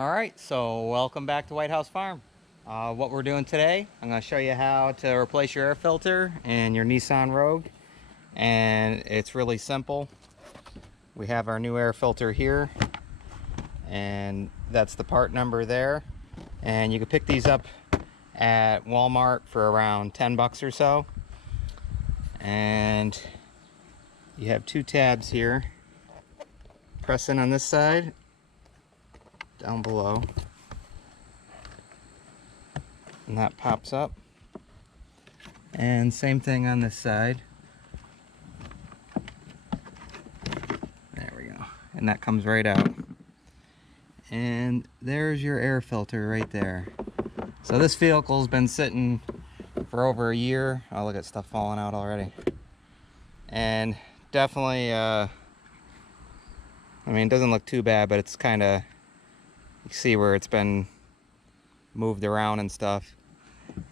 Alright, so welcome back to White House Farm. What we're doing today, I'm going to show you how to replace your air filter in your Nissan Rogue. And it's really simple. We have our new air filter here, and that's the part number there. And you can pick these up at Walmart for around 10 bucks or so. And you have two tabs here. Press in on this side, down below, and that pops up. And same thing on this side. There we go. And that comes right out. And there's your air filter right there. So this vehicle's been sitting for over a year. Oh, look at stuff falling out already. And definitely, I mean, it doesn't look too bad, but it's kind of, you see where it's been moved around and stuff.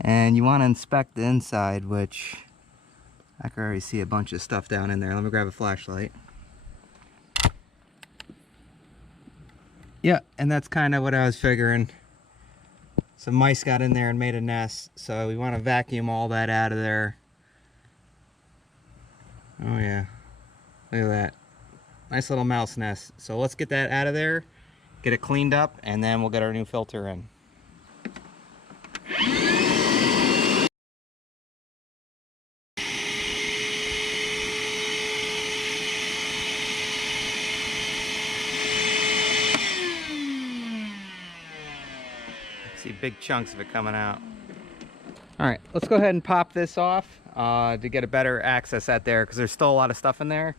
And you want to inspect the inside, which I can already see a bunch of stuff down in there. Let me grab a flashlight. Yeah, and that's kind of what I was figuring. Some mice got in there and made a nest, so we want to vacuum all that out of there. Oh yeah, look at that. Nice little mouse nest. So let's get that out of there, get it cleaned up, and then we'll get our new filter in. See big chunks of it coming out. Alright, let's go ahead and pop this off to get a better access at there, because there's still a lot of stuff in there.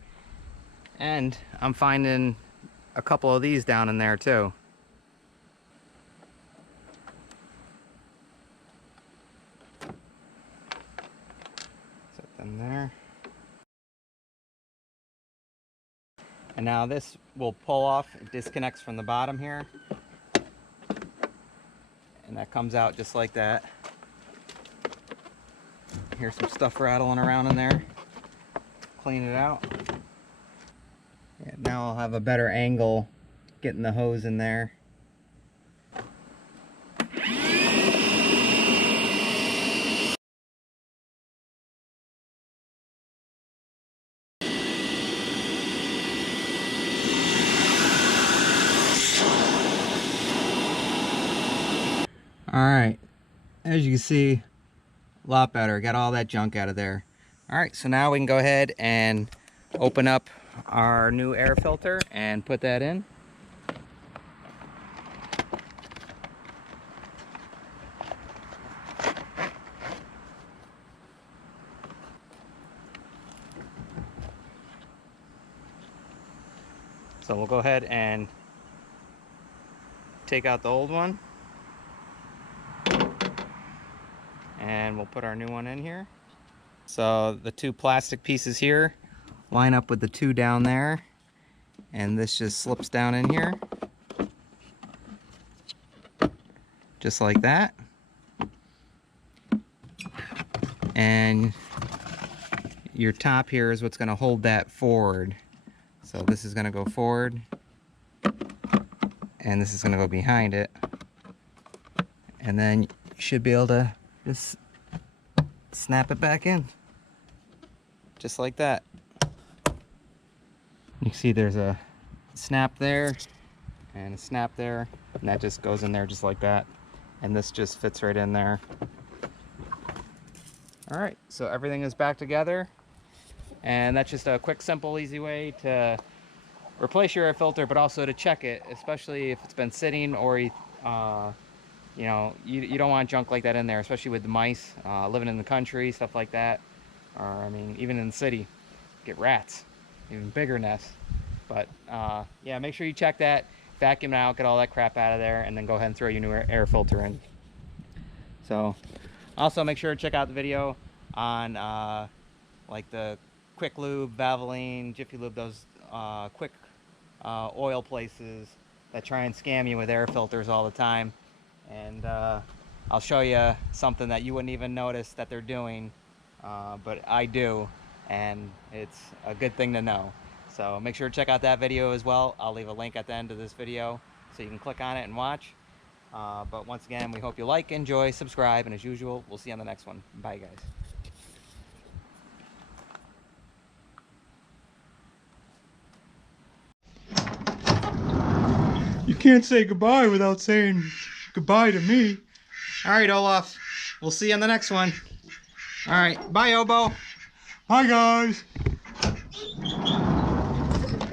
And I'm finding a couple of these down in there too. Set them there. And now this will pull off, it disconnects from the bottom here. And that comes out just like that. Here's some stuff rattling around in there. Clean it out. Yeah, now I'll have a better angle getting the hose in there. Alright, as you can see, a lot better. Got all that junk out of there. Alright, so now we can go ahead and open up our new air filter and put that in. So we'll go ahead and take out the old one. And we'll put our new one in here. So the two plastic pieces here line up with the two down there, and this just slips down in here just like that. And your top here is what's going to hold that forward. So this is going to go forward, and this is going to go behind it, and then you should be able to just snap it back in just like that. You can see there's a snap there and a snap there, and that just goes in there just like that, and this just fits right in there. Alright, so everything is back together, and that's just a quick, simple, easy way to replace your air filter, but also to check it, especially if it's been sitting, or you know, you don't want junk like that in there, especially with the mice living in the country, stuff like that. Or, I mean, even in the city, get rats, even bigger nests. But, yeah, make sure you check that, vacuum it out, get all that crap out of there, and then go ahead and throw your new air filter in. So, also make sure to check out the video on, like the Quick Lube, Valvoline, Jiffy Lube, those quick oil places that try and scam you with air filters all the time. And I'll show you something that you wouldn't even notice that they're doing, but I do, and it's a good thing to know. So make sure to check out that video as well. I'll leave a link at the end of this video. so you can click on it and watch. But once again, we hope you like, enjoy, subscribe, and as usual, we'll see you on the next one. Bye, guys. You can't say goodbye without saying goodbye to me. All right, Olaf. We'll see you on the next one. All right. Bye, Obo. Hi, guys.